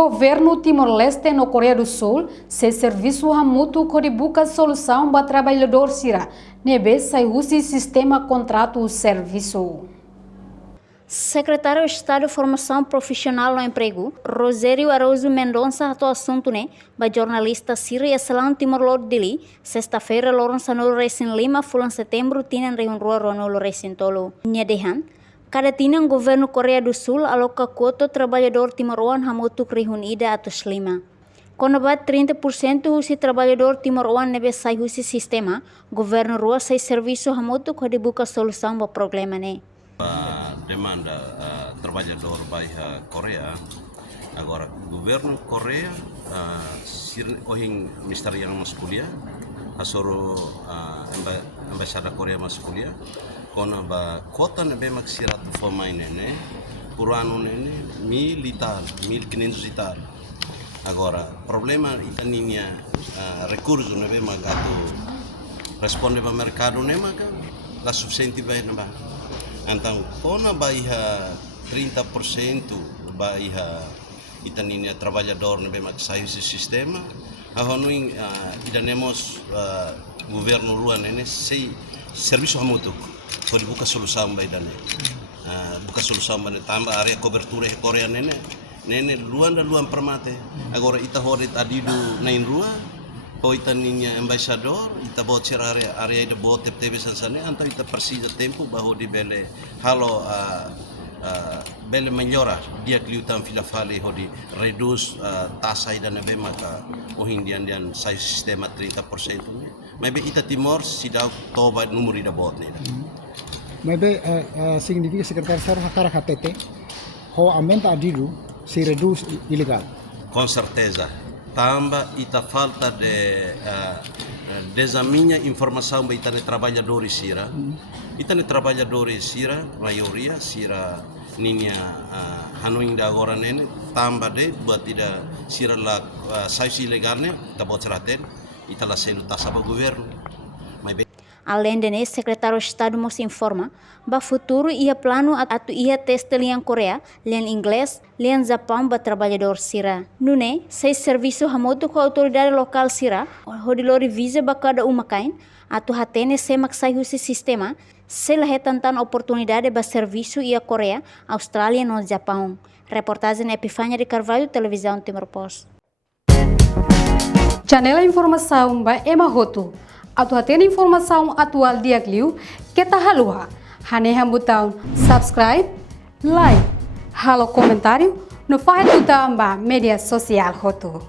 Governo Timor-Leste no Coreia do Sul se serviço mútuo que busca solução para trabalhador sira nebe sai usi sistema contrato serviço. Secretário de Estado de Formação Profissional no Emprego, Rosério Araújo Mendonça, ato assunto né, ba jornalista Siri Selang Timor-Leste dili, sexta-feira lorong sanul resin 5 bulan setembro tinan rehun rua ronolo resin tolo. Nyadehan, cada tinang governo Coreia do Sul aloca quota trabalhador timoruan hamutuk rehun ida atus 5. Konabat 30% usi trabalhador timoruan nebe sai usi sistema, governo rua sai serviço hamutuk hadi buka solução ba problema ne. Demanda trabalhador bairro Coreia agora governo Coreia ohing misteri yang maskulia asoro embaixada Coreia maskulia kona ba kota nebe maksirat forma nene purano nene militar 1500 agora problema itaninya recurso nebe magato responde ba mercado nema ka la sufficiente ba na ba antang kona baiha 30% baiha itaninya trabalhador nebe maksai sistema ahonuing idanemos governo luan nene sei serviço hamutuk pode buka solução ba idane buka solução ba tambah area cobertura e Korea nene luan da luan permate agora ita horit adidu nain rua o itaninya embaixador ita bocer area da bote tebe sansane anta ita persija tempo bahwa di bele halo bele melhora dia kliutan fila fale hodi reduce tasa ida nebe maka o hindian sai sistema 30% maybe ita timor sidau toba numero da bot ne maybe significa secretário sar hatara hatete ho aumenta adidu se reduz ilegal com certeza tambah ita falta de desaminha informação ba itane trabalhadores sira itane trabalhadores sira maioria sira ninya hanoing da agora nene tambah de buat tidak sira la saisi legalnya ta botraten ita la selu tasa ba governo. Além de secretário de Estado nos informa, ba futuro ia plano atu ia teste liang Korea, liang inglês, liang Japão ba trabalhador sira. Nune, sei serviço hamoto com a autoridade local sira, hodilori visa ba cada uma kain, atu hatene se maksai husi sistema, se lahetantan oportunidade ba serviço ia Korea, Austrália no Japão. Reportagem Epifânia de Carvalho, Televisão Timor Post. Janela informação ba Emahoto. Atau tendo informação atual dia kliu, kita halua. Hane hambutão subscribe, like, halo comentário, no faz tudo media sosial hotu.